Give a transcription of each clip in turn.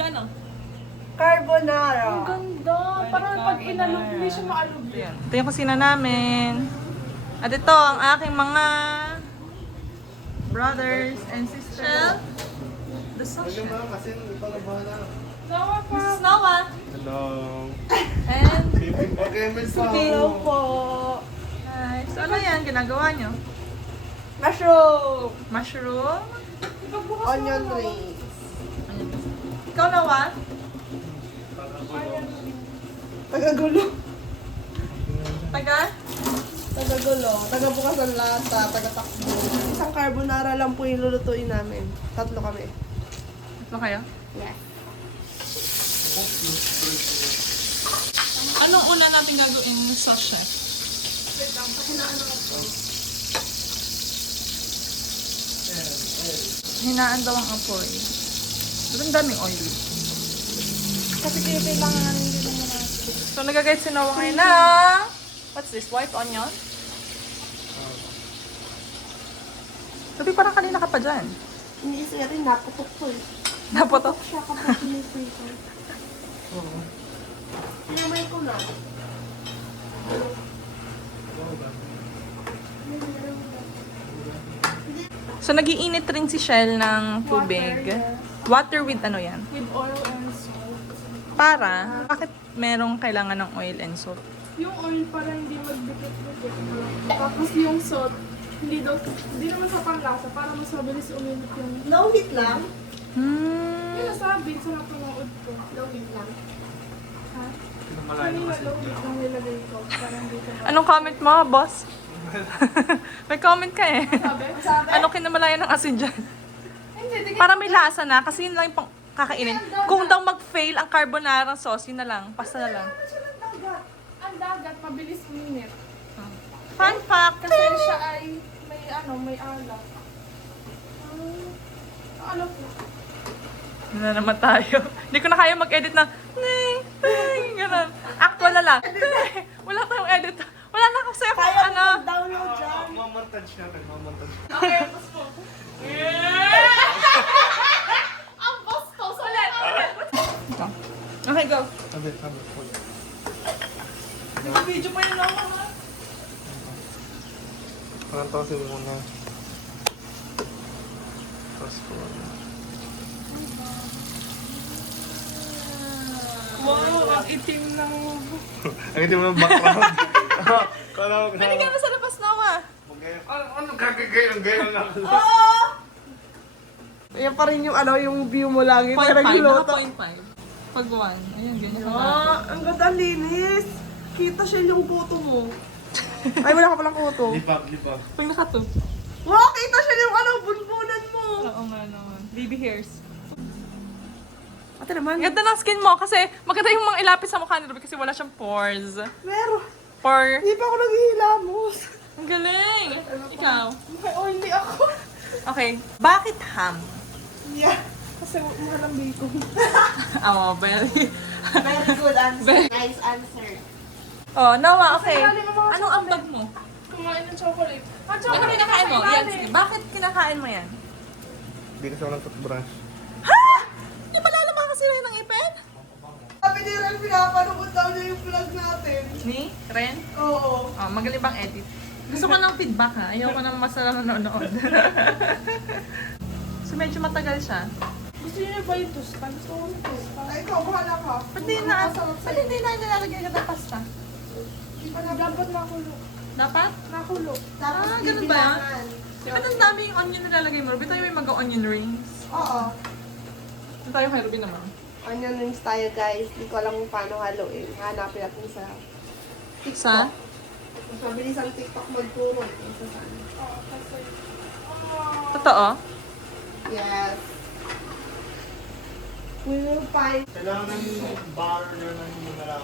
Order ano? Carbonara. Ang ganda. Parang pag inalog, hindi siya maalog. Ayan. Ito yung kusina namin. At ito ang aking mga brothers and sisters. The social. Sawa pa. Mrs. Noah. Hello. And Okay, Miss Hello po. hi. So ano yan? Ginagawa nyo? Mushroom. Mushroom? Onion rings. Ikaw Noah? Tagagulo. Taga? Tagagulo. Tagabukas ng lata. Tagatakbo. Isang carbonara lang po yung lulutuin namin. Tatlo kami. Ito kayo? Yes. Anong una natin gagawin sa chef? Hinaan daw ang apoy. Ba't ang daming oil? Kasi kailangan namin din naman natin. So nagagayad si Noah ngayon na what's this? White onion? Sabi parang kanina ka pa dyan. Hindi kasi rin naputok to eh. Napoto? Siya kapag pinipito. Oo. Pinamay ko na. So nagiinit rin si Shell ng tubig. Water with ano yan? With oil and salt. Para, bakit merong kailangan ng oil and salt? Yung oil para hindi magdikit-dikit. Tapos yung salt, hindi naman sa panlasa, para mas mabilis uminit yung... No heat lang. Yung nasabi sa napanood ko. No heat lang. Ha? Kanina low heat lang nilagay ko. Para hindi ko Anong comment mo, boss? May comment ka eh. sabi? Ano kinamalayan ng asin dyan? Hindi, di Para may lasa na, kasi yun lang yung pang kakainin. Kung daw mag-fail ang carbonara sauce, yun na lang, pasta na lang. ang dagat, mabilis uminit. Fun fact! Kasi siya ay may alak. Ano po? Ano na naman tayo? Hindi ko na kaya mag-edit ng gano'n. Actual na lang. Wala tayong edit. Wala na kasi ako, Kaya ano. mo download dyan. Mamontage siya, nagmamontage. Okay, boss mo. Ang boss to! Ulit! Okay, go. Sabi, full. Nag-video pa yun ako, ha? Parang tosin muna. Tapos po. Wow, ang itim ng... Ang ito mo ng background. Kala ko Pwede ka na sa labas na, ha? Ano gagagayang lang? Yan pa rin yung yung view mo lagi. 0.5, naka 0.5. Pag 1, ayan, ganyan ka Ah, ang ganda linis. Kita siya yung kuto mo. Ay, wala ka palang kuto. Libag. Pag naka 2. Wow, kita siya yung bunbunan mo. Oo nga naman. Baby hairs. Ate naman. Ang ganda ng skin mo kasi maganda yung mga ilapis sa mukha ni Ruby kasi wala siyang pores. Meron. Pore. Hindi pa ako naghihilamos. Ang galing! Ikaw? May oily ako. Okay. Bakit ham? Yeah. Kasi mahal ang bacon. Oh, very. Very good answer. Very- Nice answer. Oh, Noah, okay. Kasi yung mga Anong ambag mo? Kumain ng chocolate. Ang Ano chocolate kinakain mo? nasa Yan, ilalim. sige. Bakit kinakain mo yan? Hindi kasi ako ng toothbrush. Hindi pa lalo makakasira ng ipin? Sabi ni Ren, pinapanood daw niya yung vlog natin. Ni? Ren? Oo. Oh, magaling bang edit? Gusto ko ng feedback ha. Ayaw ko ng masarap na nanonood. So medyo matagal siya. Gusto niyo ba yung tosta? Gusto ko yung tosta. Ay, ikaw, bahala ka. Ba't hindi na nilalagay ka ng pasta? Dapat nakulo. Dapat? Nakulo. Tapos Ah, ganun ba? bibilangan. Ba't ang dami yung onion nilalagay mo? Ruby tayo may mag-onion rings. Oo. Ito tayo kay Ruby naman. Onion rings tayo, guys. Hindi ko alam kung paano haluin. Hanapin natin sa TikTok. Sa? Mas mabilis ang TikTok magturo. Kaysa sa ano. Oo, kasi... Totoo? Yes. We will find... Kailangan ng butter yun ang hindi na lang.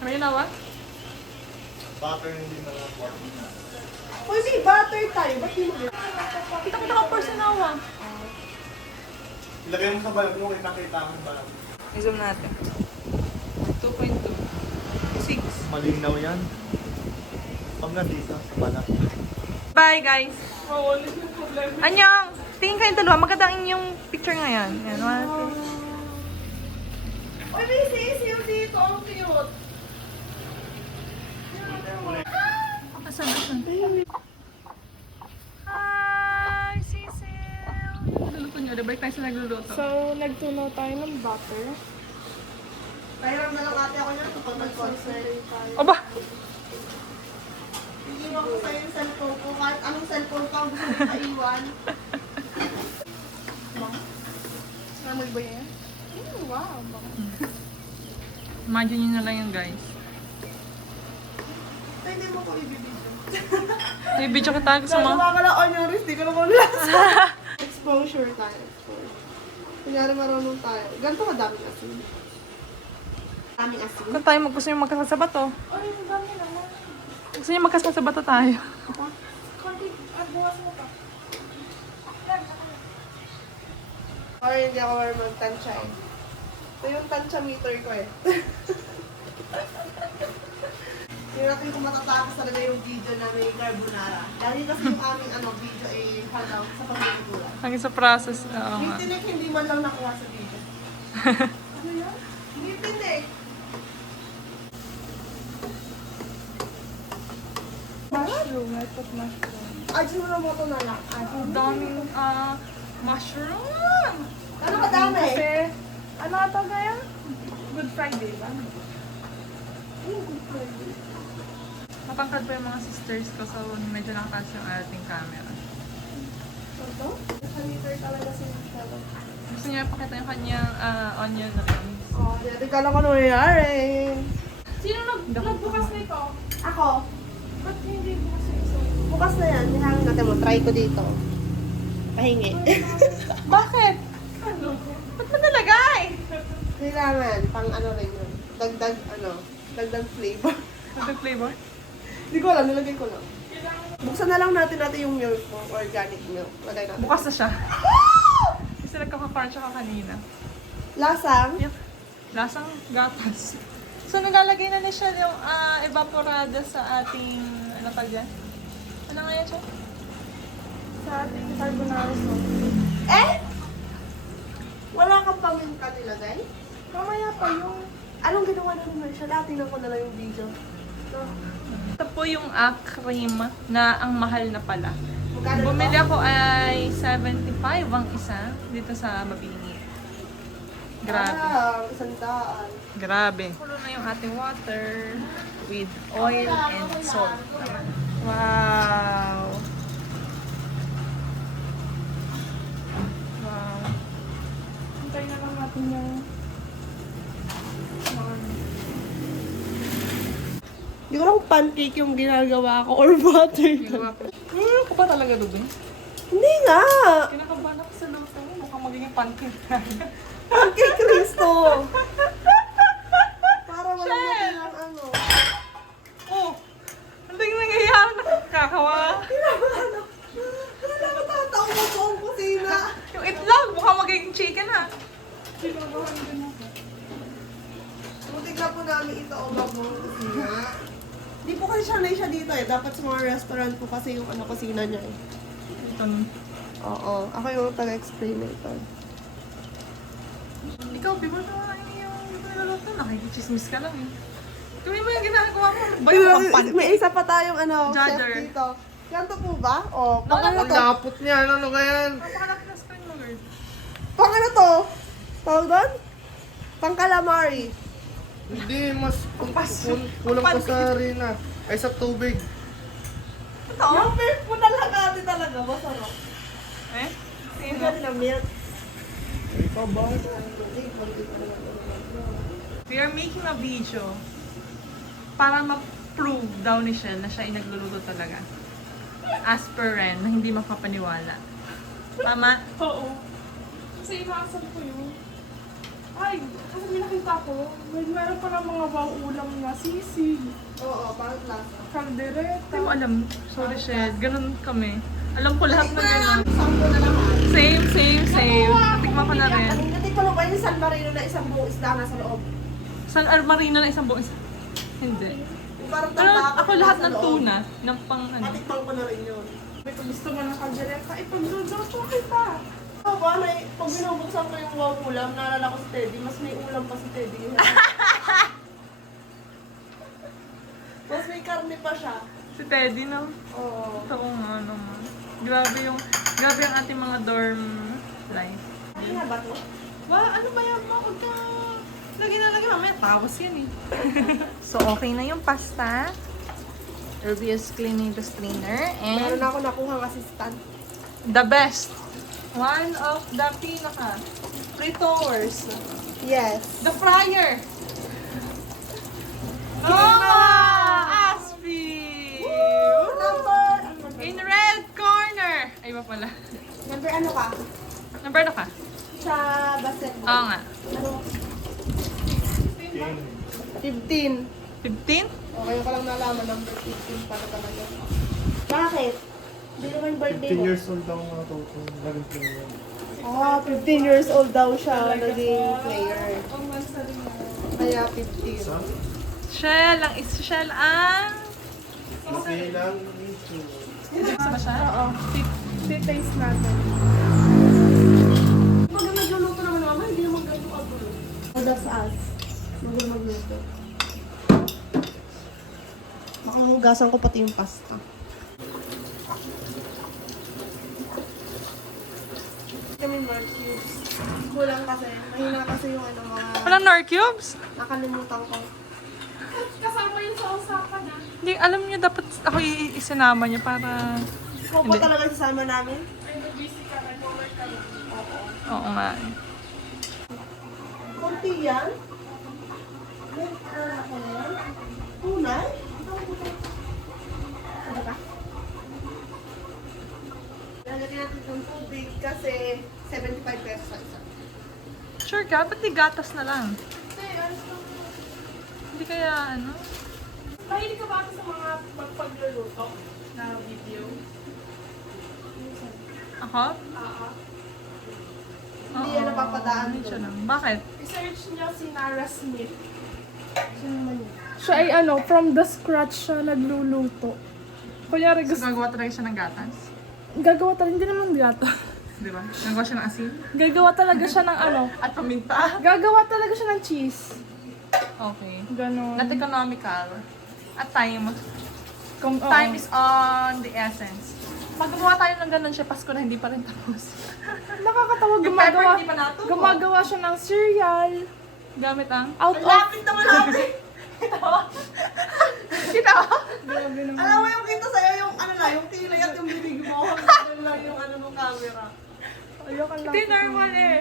Ano yun, Noah? Butter hindi na lang pork. Uy, may butter tayo. Ba't di mo... Kita ko naka-purse si Noah. Ilagay mo sa balat mo, nakita ang balat. I-zoom natin. 2.2. 6. Malinaw yan. Pag nandito sa balat. Bye, guys! Mawali yung problema. Anyong! Tingin kayong dalawa. Maganda ang inyong picture ngayon. Yan, 1, 2. Uy, may sisiw dito. Ang cute. Asan? Hi, Cecil! Nagluluto niyo. Diba tayo sa nagluluto? So, nagtunaw tayo ng butter. Pahiram na lang ate ako niya kapag nag-concert. Aba! Iiwan ko sa'yo yung cellphone ko. Kahit anong cellphone ka, gusto mo kaiwan. Namoy ba yan? Wow. Imagine nyo na lang yun, guys. Ay, hindi mo ko ibibidyo. May video kita gusto mo? Gumawa ka lang onion rings, di ko na muna exposure tayo. Kunyari marunong tayo. Ganito kadaming asin. Daming asin. Kung tayo gusto nyo magkasasabat to. Ay, ang dami naman. Gusto nyo magkasasabat to tayo. Konti, bukas mo pa. Or hindi ako marunong magtansya eh. Ito yung tansya meter ko eh. Hindi natin kung matatapos talaga yung video na may carbonara. Dahil kasi yung aming video ay hanggang sa paglulutuan. Hanggang sa process. Oo Yung nga. tinik hindi man lang nakuha sa video. Ano yan? Hindi tinik. Mushroom. I put mushroom. Ay, siguro mo ito na lang. Ay, Ang daming mushroom! ano madami? Kasi, ano ata kaya? Good Friday ba? Matangkad pa yung mga sisters ko so medyo nakakas yung ating camera. Ito? Naka-meter talaga si Michelle. Gusto niya ipakita yung kanyang onion rings. Oh, hindi ka lang ano nangyayari. Sino nagbukas nito? Ako, Ba't hindi bukas yung isa? bukas na yan. Nihangin natin mo. Try ko dito. Pahingi. Bakit? Ano? Ba't mo nalagay? Kailangan, pang ano rin yun. Dagdag, dagdag flavor. Ano flavor? Hindi ko alam, nilagay ko lang. Buksan na lang natin yung milk mo, organic milk. Lagay natin. Bukas na siya. Kasi nagkaka-crunch ako kanina. Lasang? Lasang gatas. So nagalagay na siya yung evaporada sa ating, ano pa dyan? Ano nga yan siya? Sa ating carbonara sauce. Eh? Wala kang paminta nilagay? Mamaya pa yung... Anong ginawa na naman siya? Tingnan ko na lang yung video. Ito po yung cream na ang mahal na pala. Magkano Bumili ito? ako ay 75 ang isa dito sa Mabini. Grabe. Ah, 100. Grabe. Kulo na yung ating water with oil and salt. Wow. Wow. Hintayin na lang natin yung... Hindi ko lang kung pancake yung ginagawa ko or butter. Ginawa ko. Ko ba talaga, Ruben? Hindi nga! Kinakabahan ako sa luto. Mukhang magiging pancake. Pancake Cristo! Para wala natin ang ano. Oh! Ano yung nangyayari? Nakakawa. Wala matataong mo po ang kusina. Yung itlog, mukhang magiging chicken ha. Sinabahan din ako. Butik na po namin ito o bagong kusina. Hindi po kasi sanay siya dito eh. Dapat sa mga restaurant po kasi yung kusina niya eh. Ito. Oo. Ako yung taga-explain na ito. Ikaw, before na yung niluluto, nakikichismis ka lang eh. Gawin mo yung ginagawa mo. Ba Pero yung pancake? may isa pa tayong chef Judger. dito. Ganto po ba? O, pang Wala ano Ang to? lapot niya, ano kaya yan? Napakalaki na screen mo, girl. Pang ano to? Tawag doon? Pang calamari. Hindi, mas kulang pa sa harina. Ay, sa tubig. Ito? Yung milk mo talaga talaga. Masarap. Eh? Sige natin ang milk. Ikaw ba? We are making a video para ma-prove daw ni Shell na siya ay nagluluto talaga. As per Ren, na hindi makapaniwala. Tama? Oo. Kasi inaasal ko yun. Ay, kasi may nakita ko, meron pa ng mga wow ulam na sisig, Oo, parang lasa. kaldereta. Hindi mo alam. Sorry, Shell. Ganun kami. Alam ko lahat na ganun. Sampo na lang ah. Same. Tikman ko na rin. Hindi ko lang ba yung San Marino na isang buong isda nasa loob? San Marino na isang buong isa. Hindi. Yung parang Pero tambaka ako lahat nasa ng loob. tuna, ng pang ano. Matikman ko na rin yun. May kung gusto mo ng kaldereta, ipagluto kita. Ba, pag binubuksan ko yung wow ulam, naalala ko si Teddy, mas may ulam pa si Teddy. Mas may karne pa siya. Si Teddy, no? Oo. Totoo nga naman. Grabe yung ating mga dorm life. Ano nga ba to? Ano ba yan mo? Huwag ka... Lagi na lagi, mamaya tawas yan eh. So, okay na yung pasta. Ruby is cleaning the strainer. Meron And na ako nakuhang assistant. the best. One of the pinaka. Pretowers. Yes. The fryer. Mama! Aspi! Number! In red corner. Ay, ba pala? Number ano ka? Number ano ka? Sa basketball. Oo nga. Ano? 15. 15? Okay ko lang nalaman, number 15 pala talaga. Bakit? Hindi naman birthday 15 mo. years old daw mga toto. Naging player. 15 years old daw siya naging player. Ang mansa rin na. Kaya 15. Shell ang... Okay lang. Gusto ba siya? Oo. Taste natin. Pag nagluluto naman naman, hindi naman ganito kagulo. Oh, that's us. Magluto. Makahugasan ko pati yung pasta. Kami more cubes. Kulang kasi. Mahina kasi yung ano mga Walang Nor Cubes? nakalimutan ko. Kasama yun sa usapan na. Hindi, alam niyo dapat ako isinama niya para... Ikaw pa talaga sasama namin? Ay, busy ka. Nag-work ka. Oo nga. Kunti yan? Tunay? Ano ka? Lalagyan natin itong tubig kasi 75 pesos sa isa. Sure ka? Ba't di gatas na lang? Hindi, ano sa... Hindi kaya ano? Mahilig ka ba ata sa mga pagluluto na video? Ako? Oo. Hindi yan napapadaan Medyo doon. lang. Bakit? I-search niyo si Nara Smith. Sino naman yun? Siya ay ano, from the scratch siya nagluluto. Kunyari So, gusto, gagawa talaga siya ng gatas? gagawa talaga, hindi naman gato. Di ba? Gagawa siya ng asin? Gagawa talaga siya ng ano, At paminta? gagawa talaga siya ng cheese. Okay. Ganon. Not economical. At time. Oo. Time is on the essence. Pag gumawa tayo ng ganun siya, Pasko na hindi pa rin tapos. Nakakatawa, Yung pepper gumagawa, hindi pa natubo. gumagawa siya ng cereal. Gamit ang... Out Ang of... lapit naman natin! Kita mo? Grabe naman. Alam mo yung kita sa'yo yung ano na, yung kilay at yung bibig mo. Hanggang lang yung ano ng camera. Ayoko lang. Hindi normal eh.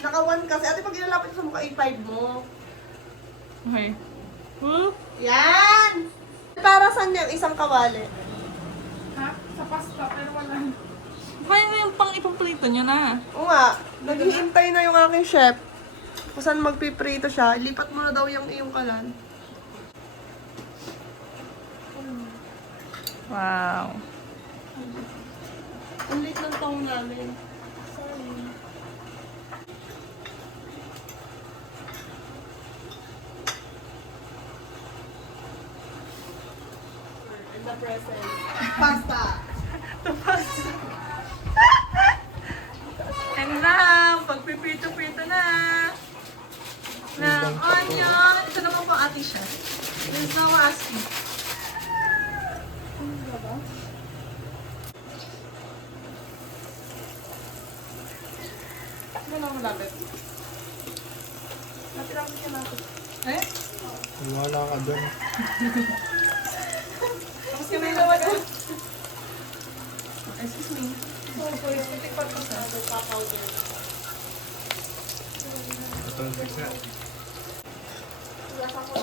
Naka-1 kasi. Ate, pag ilalapit sa mukha, i5 mo. Okay. Yan! Para saan yung isang kawali? Ha? Sa pasta, pero wala. Kaya nga yung pang ipamplito nyo na. Oo nga, naghihintay na yung aking chef. Kung saan magpiprito siya, lipat mo na daw yung iyong kalan. Wow. Ang lit ng taong namin. Sorry. In the present. Pasta. And now, pagpipito-pito na. Ng onion. Ito naman po ating chef. This is our asking. Ano lang malapit? Natirang ko siya natin. Eh? Wala ka doon. Tapos kami naman eh. Excuse me. Titik pa ito sa Pa-powder. Ito ang fix na. Lasan ko.